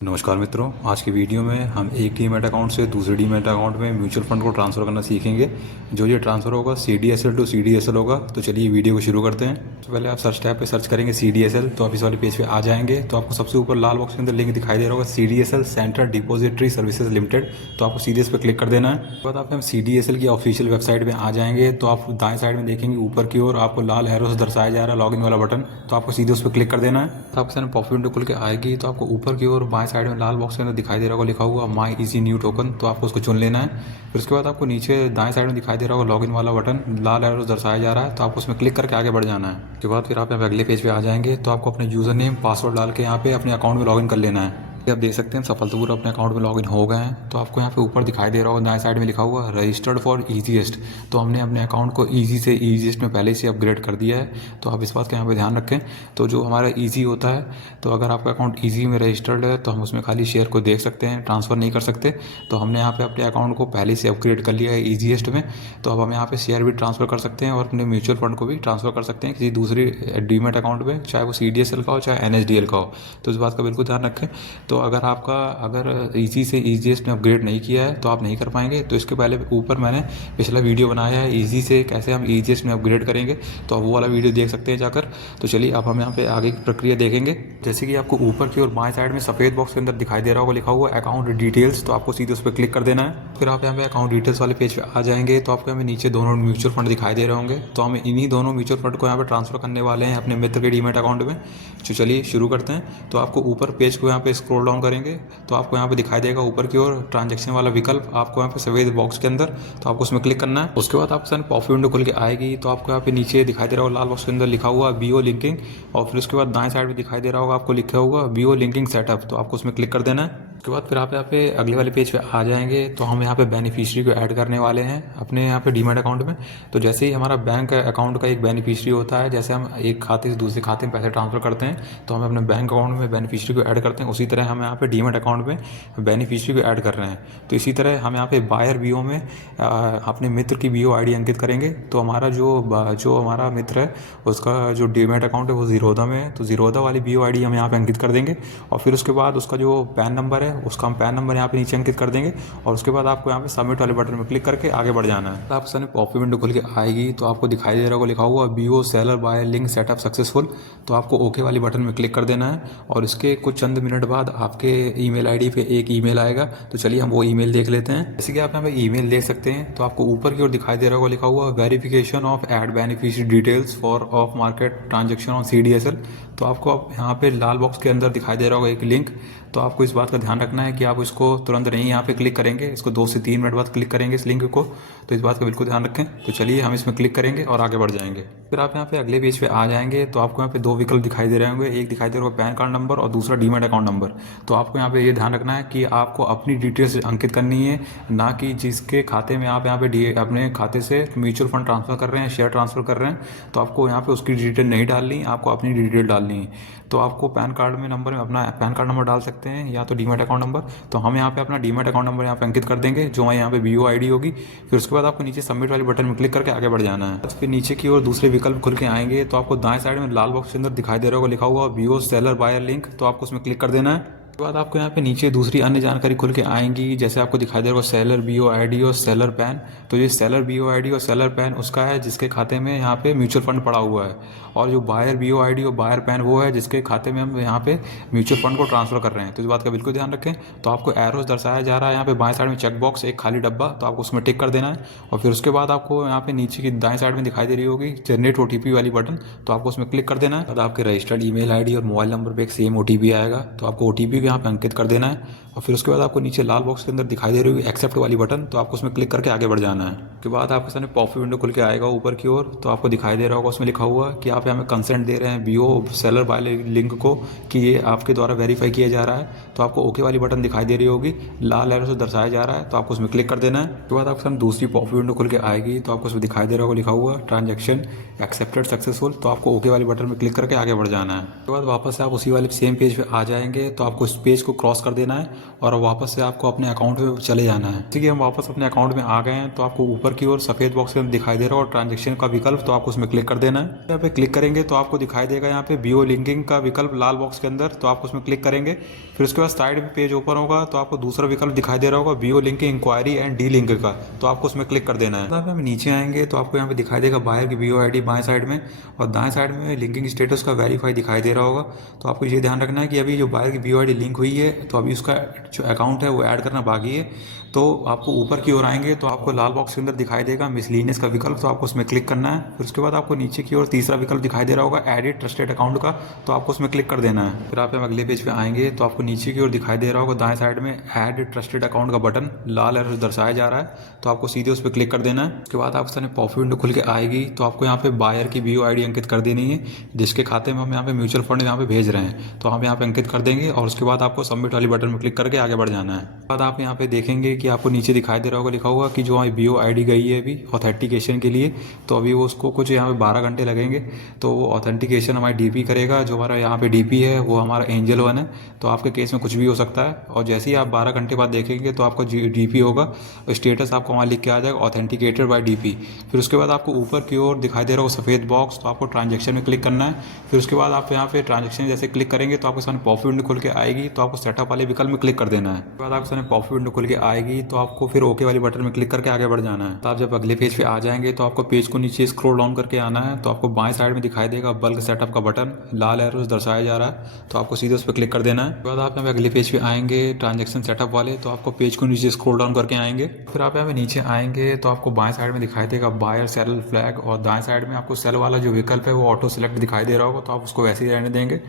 नमस्कार मित्रों, आज की वीडियो में हम एक डीमैट अकाउंट से दूसरे डीमैट अकाउंट में म्यूचुअल फंड को ट्रांसफ़र करना सीखेंगे। जो ये ट्रांसफ़र होगा CDSL टू CDSL होगा। तो चलिए वीडियो को शुरू करते हैं। तो पहले आप सर्च टैब पे सर्च करेंगे CDSL, तो आप इस वाले पेज पे आ जाएंगे। तो आपको सबसे ऊपर लाल बॉक्स के अंदर लिंक दिखाई दे रहा होगा CDSL central depository services limited. तो आपको सीधे इस पर क्लिक कर देना है। उसके बाद आप हम CDSL की ऑफिशियल वेबसाइट में आ जाएंगे। तो आप दाएं साइड में देखेंगे ऊपर की ओर आपको लाल एरो से दर्शाया जा रहा है लॉगिन वाला बटन। तो आपको सीधे उस पर क्लिक कर देना है। तो आपके सामने पॉप विंडो खुल के आएगी। तो आपको ऊपर की ओर बाएं साइड में लाल बॉक्स के अंदर दिखाई दे रहा होगा लिखा हुआ माई इजी न्यू टोकन। तो आपको उसको चुन लेना है। फिर उसके बाद आपको नीचे दाएं साइड में दिखाई दे रहा होगा लॉगिन वाला बटन, लाल एरो दर्शाया जा रहा है। तो आपको उसमें क्लिक करके आगे बढ़ जाना है। उसके बाद फिर आप यहाँ पे अगले पेज पे आ जाएंगे। तो आपको अपने यूज़र नेम पासवर्ड डाल के यहाँ पे अपने अकाउंट में लॉगिन कर लेना है। आप देख सकते हैं सफलतापूर्वक अपने अकाउंट में लॉगिन हो गए हैं। तो आपको यहाँ पे ऊपर दिखाई दे रहा होगा दाएं साइड में लिखा हुआ रजिस्टर्ड फॉर ईजीएस्ट। तो हमने अपने अकाउंट को ईजी से ईजीएस्ट में पहले से अपग्रेड कर दिया है। तो आप इस बात का यहाँ पे ध्यान रखें। तो जो हमारा ईजी होता है, तो अगर आपका अकाउंट ईजी में रजिस्टर्ड है तो हम उसमें खाली शेयर को देख सकते हैं, ट्रांसफ़र नहीं कर सकते। तो हमने यहाँ पे अपने अकाउंट को पहले से अपग्रेड कर लिया है ईजीएस्ट में। तो अब हम यहाँ पे शेयर भी ट्रांसफ़र कर सकते हैं और अपने म्यूचुअल फंड को भी ट्रांसफ़र कर सकते हैं किसी दूसरी डीमैट अकाउंट में, चाहे वो CDSL का हो चाहे NSDL का हो। तो इस बात का बिल्कुल ध्यान रखें। तो अगर ईजी से ईजीएस्ट में अपग्रेड नहीं किया है तो आप नहीं कर पाएंगे। तो इसके पहले ऊपर मैंने पिछला वीडियो बनाया है ईजी से कैसे हम ईजीएस्ट में अपग्रेड करेंगे। तो आप वो वाला वीडियो देख सकते हैं जाकर। तो चलिए अब हम यहाँ पे आगे की प्रक्रिया देखेंगे। जैसे कि आपको ऊपर की ओर बाएं साइड में सफ़ेद बॉक्स के अंदर दिखाई दे रहा होगा लिखा हुआ अकाउंट डिटेल्स। तो आपको सीधे उस पर क्लिक कर देना है। फिर आप यहाँ पे अकाउंट डिटेल्स वाले पेज पे आ जाएंगे। तो आपको यहाँ पे नीचे दोनों म्यूचुअल फंड दिखाई दे रहे होंगे। तो हम इन्हीं दोनों म्यूचुअल फंड को यहाँ पे ट्रांसफर करने वाले हैं अपने मित्र के डीमैट अकाउंट में। तो चलिए शुरू करते हैं। तो आपको ऊपर पेज को यहाँ पे स्क्रॉल डाउन करेंगे तो आपको यहाँ पे दिखाई देगा ऊपर की ओर ट्रांजैक्शन वाला विकल्प आपको यहाँ पे सफेद बॉक्स के अंदर। तो आपको उसमें क्लिक करना है। उसके बाद आपके सामने पॉप विंडो खुल के आएगी। तो आपको यहाँ पे नीचे दिखाई दे रहा होगा लाल बॉक्स के अंदर लिखा हुआ BO लिंकिंग। और फिर उसके बाद दाएं साइड में दिखाई दे रहा होगा आपको लिखा हुआ BO लिंकिंग सेटअप। तो आपको उसमें क्लिक कर देना है। उसके बाद फिर आप यहाँ पे अगले वाले पेज पे आ जाएंगे। तो हम यहाँ पे बेनिफिशियरी को ऐड करने वाले हैं अपने यहाँ पे डीमैट अकाउंट में। तो जैसे ही हमारा बैंक अकाउंट का एक बेनिफिशियरी होता है, जैसे हम एक खाते से दूसरे खाते में पैसे ट्रांसफर करते हैं तो हम अपने बैंक अकाउंट में बेनिफिशियरी को ऐड करते हैं, उसी तरह हम यहाँ पे डीमैट अकाउंट में बेनिफिशियरी को ऐड कर रहे हैं। तो इसी तरह हम यहाँ पे बायर BO में अपने मित्र की BO ID अंकित करेंगे। तो हमारा जो हमारा मित्र है उसका जो डीमैट अकाउंट है वो ज़ीरोधा में है। तो ज़ीरोधा वाली BO ID हम यहाँ पे अंकित कर देंगे। और फिर उसके बाद उसका जो पैन नंबर है उसका हम पैन नंबर यहाँ पे नीचे अंकित कर देंगे। और उसके बाद आपको यहाँ पे सबमिट वाले बटन में क्लिक करके आगे बढ़ जाना है। तो आपके सामने पॉप विंडो खुल के आएगी। तो आपको दिखाई दे रहा होगा लिखा हुआ BO seller buyer link setup successful. तो आपको ओके वाली बटन में क्लिक कर देना है। और इसके कुछ चंद मिनट बाद आपके ईमेल ID पे एक ईमेल आएगा। तो चलिए हम वो ईमेल देख लेते हैं। जैसे कि आप यहाँ पे ईमेल देख सकते हैं। तो आपको ऊपर की ओर दिखाई दे रहा होगा लिखा हुआ verification of add beneficiary details for off market transaction on CDSL। तो आपको अब यहाँ पे लाल बॉक्स के अंदर दिखाई दे रहा होगा एक लिंक। तो आपको इस बात का ध्यान रखना है कि आप इसको तुरंत नहीं यहाँ पे क्लिक करेंगे, इसको 2 से 3 मिनट बाद क्लिक करेंगे इस लिंक को। तो इस बात का बिल्कुल ध्यान रखें। तो चलिए हम इसमें क्लिक करेंगे और आगे बढ़ जाएंगे। फिर आप यहाँ पे अगले पेज पे आ जाएंगे। तो आपको यहाँ पे 2 विकल्प दिखाई दे रहे होंगे, एक दिखाई दे रहा होगा पैन कार्ड नंबर और दूसरा डीमैट अकाउंट नंबर। तो आपको यहाँ पे ये ध्यान रखना है कि आपको अपनी डिटेल्स अंकित करनी है, ना कि जिसके खाते में आप यहाँ पे अपने खाते से म्यूचुअल फंड ट्रांसफर कर रहे हैं, शेयर ट्रांसफर कर रहे हैं। तो आपको यहाँ पे उसकी डिटेल नहीं डालनी, आपको अपनी डिटेल डालनी है। तो आपको पैन कार्ड में नंबर में अपना पैन कार्ड नंबर डाल सकते हैं या तो डीमैट अकाउंट नंबर। तो हम यहाँ पे अपना डीमैट अकाउंट नंबर यहाँ पे अंकित कर देंगे जो हमारे यहाँ पे BO ID होगी। फिर उसके बाद आपको नीचे सबमिट वाले बटन में क्लिक करके आगे बढ़ जाना है। फिर नीचे की ओर दूसरे विकल्प खुल के आएंगे। तो आपको दाएं साइड में लाल बॉक्स के अंदर दिखाई दे रहा होगा लिखा हुआ BO सेलर बायर लिंक। तो आपको उसमें क्लिक कर देना है। उसके बाद आपको यहाँ पे नीचे दूसरी अन्य जानकारी खुल के आएंगी। जैसे आपको दिखाई दे रहा होगा सेलर BO ID और सेलर पैन। तो ये सेलर BO ID और सेलर पैन उसका है जिसके खाते में यहाँ पे म्यूचुअल फंड पड़ा हुआ है। और जो बायर BO ID और बायर पैन वो है जिसके खाते में हम यहाँ पे म्यूचुअल फंड को ट्रांसफर कर रहे हैं। तो इस बात का बिल्कुल ध्यान रखें। तो आपको एरोस दर्शाया जा रहा है यहाँ पे बाएं साइड में चेक बॉक्स एक खाली डब्बा। तो आपको उसमें टिक कर देना है। और फिर उसके बाद आपको यहाँ पे नीचे की दाएं साइड में दिखाई दे रही होगी जनरेट OTP वाली बटन। तो आपको उसमें क्लिक कर देना है। तो आपके रजिस्टर्ड ईमेल ID और मोबाइल नंबर पे एक सेम OTP आएगा। तो आपको OTP को यहाँ पे अंकित कर देना है। और फिर उसके बाद आपको नीचे लाल बॉक्स के अंदर दिखाई दे रही होगी एक्सेप्ट वाली बटन। तो आपको उसमें क्लिक करके आगे बढ़ जाना है। उसके बाद आपके सामने पॉप विंडो खुल के आएगा ऊपर की ओर। तो आपको दिखाई दे रहा होगा उसमें लिखा हुआ कि आप यहाँ पे कंसेंट दे रहे हैं BO सेलर बाय लिंक को कि ये आपके द्वारा वेरीफाई किया जा रहा है। तो आपको ओके वाली बटन दिखाई दे रही होगी, लाल एरो से दर्शाया जा रहा है। तो आपको उसमें क्लिक कर देना है। उसके बाद आपके सामने दूसरी पॉप विंडो खुल के आएगी। तो आपको उसमें दिखाई दे रहा होगा लिखा हुआ ट्रांजेक्शन एक्सेप्टेड सक्सेसफुल। तो आपको ओके वाली बटन में क्लिक करके आगे बढ़ जाना है। उसके बाद वापस से आप उसी वाले सेम पेज पे आ जाएंगे। तो आपको उस पेज को क्रॉस कर देना है और वापस से आपको अपने अकाउंट में चले जाना है। ठीक है, हम वापस अपने अकाउंट में आ गए हैं तो आपको ऊपर की ओर सफ़ेद बॉक्स में दिखाई दे रहा है और ट्रांजेक्शन का विकल्प, तो आपको उसमें क्लिक कर देना है। यहाँ पे क्लिक करेंगे तो आपको दिखाई देगा यहाँ पे बीओ लिंकिंग का विकल्प लाल बॉक्स के अंदर, तो आपको उसमें क्लिक करेंगे। फिर उसके बाद साइड में पेज ओपन होगा तो आपको दूसरा विकल्प दिखाई दे रहा होगा BO linking inquiry and delink का, तो आपको उसमें क्लिक कर देना है। हम नीचे आएंगे तो आपको यहाँ पे दिखाई देगा बायर की बीओ आईडी बाएं साइड में, और दाएं साइड में लिंकिंग स्टेटस का वेरीफाई दिखाई दे रहा होगा। तो आपको ये ध्यान रखना है कि अभी जो बायर की बीओ आईडी लिंक हुई है तो अभी उसका जो अकाउंट है वो ऐड करना बाकी है। तो आपको ऊपर की ओर आएंगे तो आपको लाल बॉक्स के अंदर दिखाई देगा मिसलिनियस का विकल्प, तो आपको उसमें क्लिक करना है। फिर उसके बाद आपको नीचे की ओर तीसरा विकल्प दिखाई दे रहा होगा एडिट ट्रस्टेड अकाउंट का, तो आपको उसमें क्लिक कर देना है। फिर आप अगले पेज पे आएंगे तो आपको नीचे की ओर दिखाई दे रहा होगा दाएं साइड में ऐड ट्रस्टेड अकाउंट का बटन लाल एरो से दर्शाया जा रहा है, तो आपको सीधे उस पर क्लिक कर देना है। उसके बाद आपके सामने पॉप विंडो खुल के आएगी तो आपको यहाँ पे बायर की बीओ आईडी अंकित कर देनी है, जिसके खाते में हम यहाँ पे म्यूचुअल फंड यहाँ पे भेज रहे हैं, तो हम यहाँ पे अंकित कर देंगे और उसके बाद आपको सबमिट वाली बटन में क्लिक करके आगे बढ़ जाना है। बाद आप यहाँ पे देखेंगे कि आपको नीचे दिखाई दे रहा होगा लिखा हुआ कि जो हमारी बीओ आईडी गई है अभी ऑथेंटिकेशन के लिए, तो अभी वो उसको कुछ यहाँ पे 12 घंटे लगेंगे, तो वो ऑथेंटिकेशन हमारी डीपी करेगा। जो हमारा यहाँ पे डीपी है वो हमारा एंजल वन है, तो आपके केस में कुछ भी हो सकता है। और जैसे ही आप 12 घंटे बाद देखेंगे तो आपका डीपी होगा, स्टेटस आपको वहाँ लिख के आ जाएगा ऑथेंटिकेटेड बाय डीपी। फिर उसके बाद आपको ऊपर की ओर दिखाई दे रहा होगा सफ़ेद बॉक्स, तो आपको ट्रांजेक्शन में क्लिक करना है। फिर उसके बाद आप यहाँ पे ट्रांजेक्शन जैसे क्लिक करेंगे तो आपके सामने पॉप विंडो खुल के आएगी, तो आपको सेटअप वाले विकल्प में क्लिक कर देना है। उसके बाद आपके सामने पॉप विंडो खुल के आएगी तो आपको फिर ओके वाली बटन में क्लिक करके आगे बढ़ जाना है। तो आप जब अगले पेज पे आ जाएंगे तो आपको पेज को नीचे स्क्रॉल डाउन करके आना है, तो आपको बाएं साइड में दिखाई देगा बल्क सेटअप का बटन लाल एरो दर्शाया जा रहा है, तो आपको सीधे उस पर क्लिक कर देना है। उसके बाद आप यहाँ पे अगले पेज पे आएंगे ट्रांजेक्शन सेटअप वाले, तो आपको पेज को नीचे स्क्रॉल डाउन करके आएंगे। फिर आप यहाँ पे नीचे आएंगे तो आपको बाएं साइड में दिखाई देगा बायर सेल फ्लैग, और दाएं साइड में आपको सेल वाला जो विकल्प है वो ऑटो सेलेक्ट दिखाई दे रहा होगा, तो आप उसको वैसे ही रहने देंगे।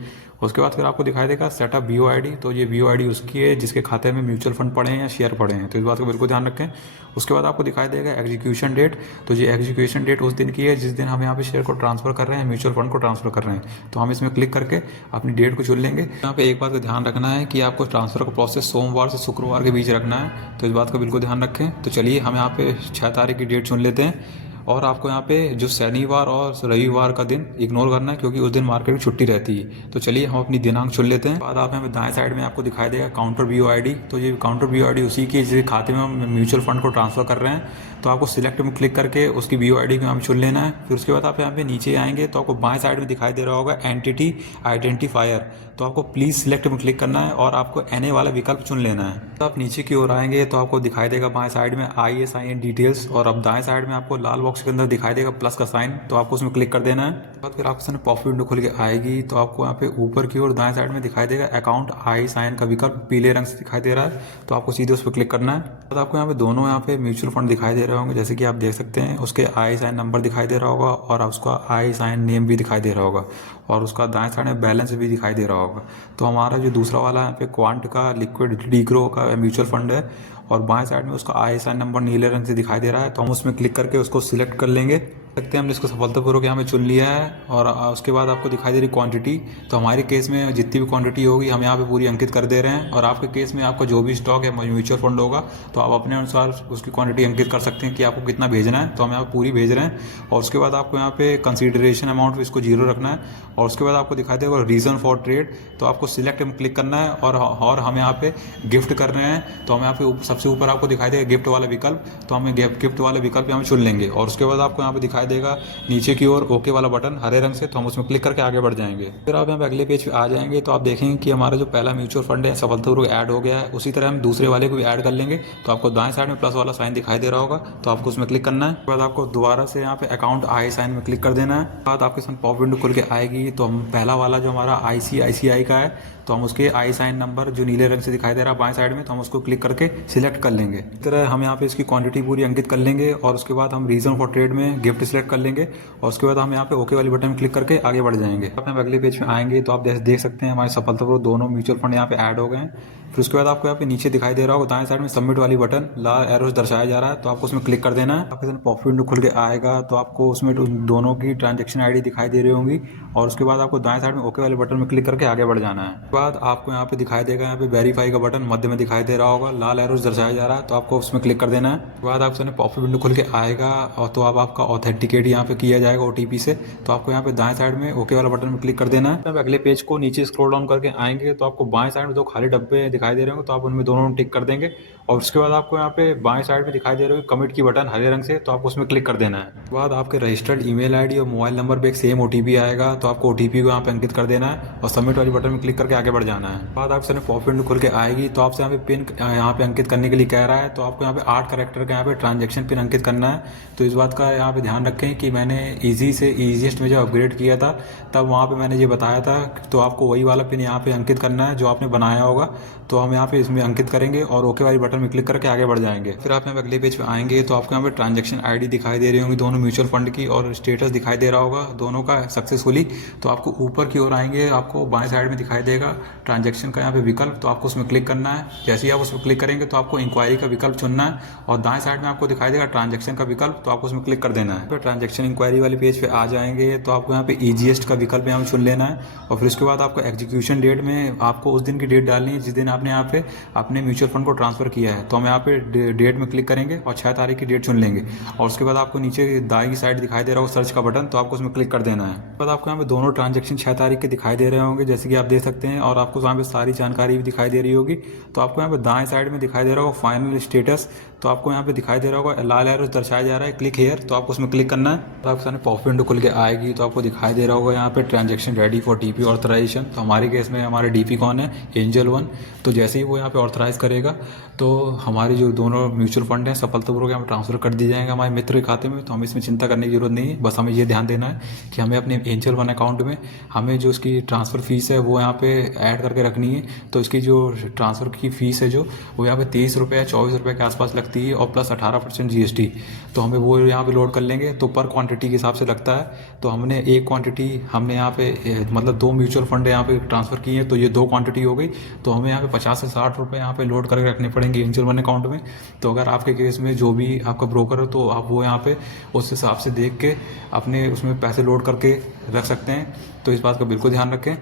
उसके बाद फिर आपको दिखाई देगा सेटअप बीओ आईडी, तो ये बीओ आईडी उसकी है जिसके खाते में म्यूचुअल फंड पड़े हैं या शेयर पड़े हैं, तो इस बात का बिल्कुल ध्यान रखें। उसके बाद आपको दिखाई देगा एग्जीक्यूशन डेट, तो ये एग्जीक्यूशन डेट उस दिन की है जिस दिन हम यहाँ पे शेयर को ट्रांसफर कर रहे हैं, म्यूचुअल फंड को ट्रांसफर कर रहे हैं, तो हम इसमें क्लिक करके अपनी डेट को चुन लेंगे। यहाँ पे एक बात का ध्यान रखना है कि आपको ट्रांसफर का प्रोसेस सोमवार से शुक्रवार के बीच रखना है, तो इस बात का बिल्कुल ध्यान रखें। तो चलिए हम यहाँ पे 6 तारीख की डेट चुन लेते हैं, और आपको यहाँ पे जो शनिवार और रविवार का दिन इग्नोर करना है क्योंकि उस दिन मार्केट में छुट्टी रहती है। तो चलिए हम अपनी दिनांक चुन लेते हैं। बाद आप यहाँ पे दाएं साइड में आपको दिखाई देगा काउंटर बीओ आईडी, तो ये काउंटर बीओ आईडी उसी की जिस खाते में हम म्यूचुअल फंड को ट्रांसफर कर रहे हैं, तो आपको सिलेक्ट में क्लिक करके उसकी बीओ आईडी को यहाँ पे चुन लेना है। फिर उसके बाद आप यहाँ पे नीचे आएंगे तो आपको बाएं साइड में दिखाई दे रहा होगा एंटिटी आइडेंटिफायर, तो आपको प्लीज़ सिलेक्ट में क्लिक करना है और आपको एनए वाला विकल्प चुन लेना है। तो आप नीचे की ओर आएंगे तो आपको दिखाई देगा बाएं साइड में ISIN डिटेल्स, और अब दाएं साइड में आपको लाल बॉक्स के अंदर दिखाई देगा प्लस का साइन, तो आपको उसमें क्लिक कर देना है। बाद फिर आपके सामने पॉप विंडो खुल के आएगी तो आपको यहाँ पे ऊपर की ओर दाएं साइड में दिखाई देगा अकाउंट ISIN का विकल्प पीले रंग से दिखाई दे रहा है, तो आपको सीधे उस पर क्लिक करना है। बाद आपको यहाँ पे दोनों यहाँ पे म्यूचुअल फंड दिखाई दे रहे होंगे, जैसे कि आप देख सकते हैं उसके ISIN नंबर दिखाई दे रहा होगा और उसका ISIN नेम भी दिखाई दे रहा होगा, और उसका दाएं साइड में बैलेंस भी दिखाई दे रहा होगा। तो हमारा जो दूसरा वाला यहाँ पे क्वांट का लिक्विड डीग्रो का म्यूचुअल फंड है, और बाएं साइड में उसका ISIN नंबर नीले रंग से दिखाई दे रहा है, तो हम उसमें क्लिक करके उसको सिलेक्ट कर लेंगे। सकते हैं हमने इसको सफलतापूर्वक यहाँ पे चुन लिया है। और उसके बाद आपको दिखाई दे रही क्वांटिटी, तो हमारे केस में जितनी भी क्वांटिटी होगी हम यहाँ पे पूरी अंकित कर दे रहे हैं, और आपके केस में आपका जो भी स्टॉक है म्यूचुअल फंड होगा तो आप अपने अनुसार उसकी क्वांटिटी अंकित कर सकते हैं कि आपको कितना भेजना है, तो हम यहाँ पूरी भेज रहे हैं। और उसके बाद आपको यहाँ पे कंसीडरेशन अमाउंट इसको 0 रखना है, और उसके बाद आपको दिखाई देगा रीज़न फॉर ट्रेड, तो आपको सिलेक्ट में क्लिक करना है। और हम यहाँ पे गिफ्ट कर रहे हैं, तो हम यहाँ पे सबसे ऊपर आपको दिखाई देगा गिफ्ट वाला विकल्प, तो हमें गिफ्ट वाले विकल्प यहाँ पे चुन लेंगे। और उसके बाद आपको यहाँ पे दिखाई देगा नीचे की ओर ओके वाला बटन हरे रंग से, तो हम उसमें क्लिक करके आगे बढ़ जाएंगे। फिर आप यहाँ पे अगले पेज पे आ जाएंगे तो आप देखेंगे कि हमारा जो पहला म्यूचुअल फंड है सफलतापूर्वक ऐड हो गया है। उसी तरह हम दूसरे वाले को भी ऐड कर लेंगे, तो आपको दाएं साइड में प्लस वाला साइन दिखाई दे रहा होगा, तो आपको उसमें क्लिक करना है। उसके बाद आपको दोबारा से यहाँ पे अकाउंट ISIN में क्लिक कर देना है। बाद आपके सामने पॉप विंडो खुल के आएगी, तो हम पहला वाला जो हमारा ICICI का है, तो हम उसके ISIN नंबर जो नीले रंग से दिखाई दे रहा है बाएं साइड में, तो हम उसको क्लिक करके सिलेक्ट कर लेंगे। इस तरह हम यहाँ पे इसकी क्वांटिटी पूरी अंकित कर लेंगे, और उसके बाद हम रीजन फॉर ट्रेड में गिफ्ट सिलेक्ट कर लेंगे, और उसके बाद हम यहाँ पे ओके वाली बटन में क्लिक करके आगे बढ़ जाएंगे। आप हम अगले पेज में आएंगे तो आप देख सकते हैं हमारे सफलतापूर्वक दोनों म्यूचुअल फंड यहाँ पे ऐड हो गए हैं। फिर उसके बाद आपको यहाँ पे नीचे दिखाई दे रहा होगा दाएं साइड में सबमिट वाली बटन लाल एरोस दर्शाया जा रहा है, तो आपको उसमें क्लिक कर देना है। आपके सामने पॉप विंडो खुल के आएगा, तो आपको उसमें दोनों की ट्रांजेक्शन आईडी दिखाई दे रही होंगी और उसके बाद आपको दाएं साइड में ओके वाले बटन में क्लिक करके आगे बढ़ जाना है। उसके बाद आपको यहाँ पे दिखाई देगा, यहाँ पे वेरीफाई का बटन मध्य में दिखाई दे रहा होगा, लाल एरोस दर्शाया जा रहा है, तो आपको उसमें क्लिक कर देना है। उसके बाद आपके सामने पॉप विंडो खुल के आएगा और तो अब आपका ऑथेंटिकेट यहाँ पे किया जाएगा OTP से, तो आपको यहाँ पे दाएं साइड में ओके वाला बटन में क्लिक कर देना है। अगले पेज को नीचे स्क्रॉल डाउन करके आएंगे तो आपको बाएं साइड में 2 खाली डब्बे दिखाई दे रहे होंगे, तो आप उनमें दोनों टिक कर देंगे और उसके बाद आपको यहाँ पे बाएं साइड में दिखाई दे रहे होंगे कमिट की बटन हरे रंग से, तो आपको उसमें क्लिक कर देना है। उसके बाद आपके रजिस्टर्ड ईमेल आईडी और मोबाइल नंबर पे एक सेम OTP आएगा, तो आपको OTP को यहाँ पे अंकित कर देना है और सबमिट वाली बटन में क्लिक करके आगे बढ़ जाना है। बाद आपके सामने पॉप विंडो खुल के आएगी, तो आपसे यहाँ पे पिन यहाँ पे अंकित करने के लिए कह रहा है, तो आपको यहाँ पे 8 कैरेक्टर का यहाँ पे ट्रांजेक्शन पिन अंकित करना है। तो इस बात का यहाँ पे ध्यान रखें कि मैंने ईजी से ईजीएस्ट में जब अपग्रेड किया था तब वहाँ पे मैंने ये बताया था, तो आपको वही वाला पिन यहाँ पे अंकित करना है जो आपने बनाया होगा। तो हम यहाँ पे इसमें अंकित करेंगे और ओके वाली बटन में क्लिक करके आगे बढ़ जाएंगे। फिर आप यहाँ पे अगले पेज पे आएंगे तो आपको यहाँ पे ट्रांजैक्शन आईडी दिखाई दे रही होंगी दोनों म्यूचुअल फंड की और स्टेटस दिखाई दे रहा होगा दोनों का सक्सेसफुली। तो आपको ऊपर की ओर आएंगे, आपको बाएं साइड में दिखाई देगा ट्रांजैक्शन का यहाँ पे विकल्प, तो आपको उसमें क्लिक करना है। जैसे ही आप उसमें क्लिक करेंगे तो आपको इंक्वायरी का विकल्प चुनना है और दाएं साइड में आपको दिखाई देगा ट्रांजैक्शन का विकल्प, तो आपको उसमें क्लिक कर देना है। तो ट्रांजैक्शन इंक्वायरी वाले पेज पे आ जाएंगे तो आपको यहाँ पे ईजीएस्ट का विकल्प यहाँ चुन लेना है और फिर उसके बाद आपको एग्जीक्यूशन डेट में आपको उस दिन की डेट डालनी है जिस दिन आपने यहाँ पे अपने म्यूचुअल फंड को ट्रांसफर किया है। तो हम यहाँ पे डेट में क्लिक करेंगे और 6 तारीख की डेट चुन लेंगे और उसके बाद आपको नीचे दाईं की साइड दिखाई दे रहा होगा सर्च का बटन, तो आपको उसमें क्लिक कर देना है। उसके बाद आपको यहाँ पे दोनों ट्रांजैक्शन 6 तारीख के दिखाई दे रहे होंगे जैसे कि आप देख सकते हैं और आपको यहाँ पे सारी जानकारी भी दिखाई दे रही होगी। तो आपको यहाँ पे दाएं साइड में दिखाई दे रहा होगा फाइनल स्टेटस, तो आपको यहाँ पे दिखाई दे रहा होगा लाल एरो दर्शाया जा रहा है क्लिक हेयर, तो आपको उसमें क्लिक करना है। तो आपके सामने पॉप विंडो खुल के आएगी तो आपको दिखाई दे रहा होगा यहाँ पे transaction ready for DP authorisation. तो हमारे केस में हमारे DP कौन है, एंजल 1। तो जैसे ही वो यहाँ पे ऑथराइज करेगा तो हमारे जो दोनों म्यूचुअल फंड हैं सफलतापूर्वक यहाँ पर ट्रांसफर कर दिए जाएंगे हमारे मित्र के खाते में। तो हमें इसमें चिंता करने की जरूरत नहीं है, बस हमें ये ध्यान देना है कि हमें अपने एंजल 1 अकाउंट में हमें जो उसकी ट्रांसफ़र फीस है वो यहाँ पे ऐड करके रखनी है। तो इसकी जो ट्रांसफ़र की फ़ीस है जो वो यहाँ पे 23 रुपये या 24 रुपये के आसपास लगती है और प्लस 18% GST। तो हमें वो यहाँ पे लोड कर लेंगे, तो पर क्वांटिटी के हिसाब से लगता है। तो हमने एक क्वांटिटी हमने यहाँ पे मतलब 2 म्यूचुअल फंड यहाँ पे ट्रांसफ़र किए हैं, तो ये 2 क्वांटिटी हो गई। तो हमें यहाँ पे 50 से 60 रुपये यहाँ पे लोड करके रखने पड़ेंगे एंजल 1 अकाउंट में। तो अगर आपके केस में जो भी आपका ब्रोकर हो तो आप वो यहाँ पे उस हिसाब से देख के अपने उसमें पैसे लोड करके रख सकते हैं। तो इस बात का बिल्कुल ध्यान रखें।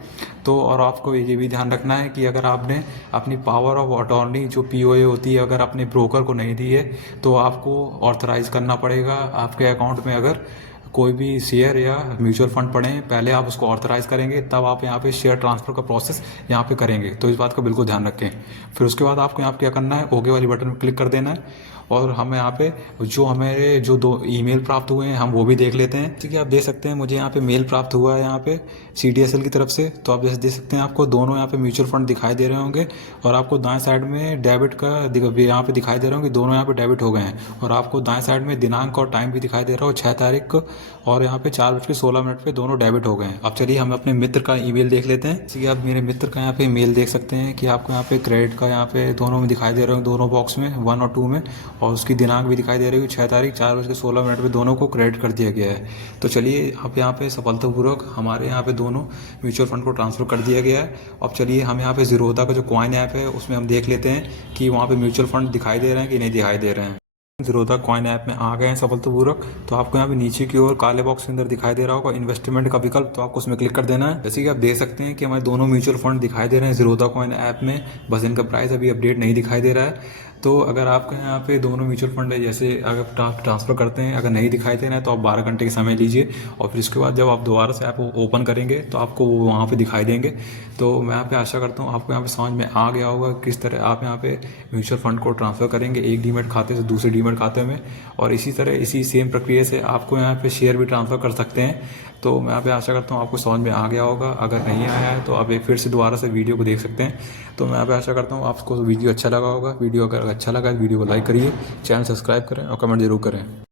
तो और आपको ये भी ध्यान रखना है कि अगर आपने अपनी पावर ऑफ अटॉर्नी जो POA होती है अगर अपने ब्रोकर को नहीं दी है तो आपको ऑथराइज करना पड़ेगा। आपके अकाउंट में अगर कोई भी शेयर या म्यूचुअल फंड पड़े हैं पहले आप उसको ऑथराइज करेंगे तब आप यहाँ पे शेयर ट्रांसफ़र का प्रोसेस यहाँ पे करेंगे। तो इस बात का बिल्कुल ध्यान रखें। फिर उसके बाद आपको यहाँ पे क्या करना है, ओके वाली बटन पर क्लिक कर देना है और हमें यहाँ पे जो हमारे जो 2 ईमेल प्राप्त हुए हैं हम वो भी देख लेते हैं। जैसे कि आप देख सकते हैं मुझे यहाँ पे मेल प्राप्त हुआ है यहाँ पे CDSL की तरफ से। तो आप जैसे देख सकते हैं आपको दोनों यहाँ पे म्यूचुअल फंड दिखाई दे रहे होंगे और आपको दाएं साइड में डेबिट का यहाँ पे दिखाई दे रहे होंगे, दोनों यहाँ पे डेबिट हो गए हैं। और आपको दाएं साइड में दिनांक और टाइम भी दिखाई दे रहा हो 6 तारीख को और यहाँ पे 4:16 पे दोनों डेबिट हो गए हैं। अब चलिए हम अपने मित्र का ईमेल देख लेते हैं। जैसे कि आप मेरे मित्र का यहाँ पे मेल देख सकते हैं कि आपको यहाँ पे क्रेडिट का यहाँ पे दोनों में दिखाई दे रहे हैं, दोनों बॉक्स में 1 और 2 में, और उसकी दिनांक भी दिखाई दे रही है 6 तारीख 4:16 पे दोनों को क्रेडिट कर दिया गया है। तो चलिए आप यहाँ पे सफलतापूर्वक हमारे यहाँ पे दोनों म्यूचुअल फंड को ट्रांसफ़र कर दिया गया है। अब चलिए हम यहाँ पे ज़ीरोधा का जो कॉइन ऐप है उसमें हम देख लेते हैं कि वहाँ पे म्यूचुअल फंड दिखाई दे रहे हैं कि नहीं दिखाई दे रहे हैं। ज़ीरोधा कॉइन ऐप में आ गए हैं सफलतापूर्वक। तो आपको यहाँ पे नीचे की ओर काले बॉक्स के अंदर दिखाई दे रहा होगा इन्वेस्टमेंट का विकल्प, तो आपको उसमें क्लिक कर देना है। जैसे कि आप देख सकते हैं कि हमारे दोनों म्यूचुअल फंड दिखाई दे रहे हैं ज़ीरोधा कॉइन ऐप में, बस इनका प्राइस अभी अपडेट नहीं दिखाई दे रहा है। तो अगर आपके यहाँ पे दोनों म्यूचुअल फंड है जैसे अगर आप ट्रांसफ़र करते हैं अगर नहीं दिखाई दे रहा है तो आप 12 घंटे के समय लीजिए और फिर उसके बाद जब आप दोबारा से ऐप ओपन करेंगे तो आपको वहाँ पे दिखाई देंगे। तो मैं यहाँ पे आशा करता हूँ आपको यहाँ पे समझ में आ गया होगा किस तरह आप यहाँ पे म्यूचुअल फंड को ट्रांसफ़र करेंगे एक डीमैट खाते से दूसरे डीमैट खाते में, और इसी तरह इसी सेम प्रक्रिया से आपको यहाँ पे शेयर भी ट्रांसफ़र कर सकते हैं। तो मैं यहाँ पे आशा करता हूँ आपको समझ में आ गया होगा। अगर नहीं आया है तो आप एक फिर से दोबारा से वीडियो को देख सकते हैं। तो मैं यहाँ पे आशा करता हूँ आपको वीडियो अच्छा लगा होगा। वीडियो अगर अच्छा लगा वीडियो को लाइक करिए, चैनल सब्सक्राइब करें और कमेंट जरूर करें।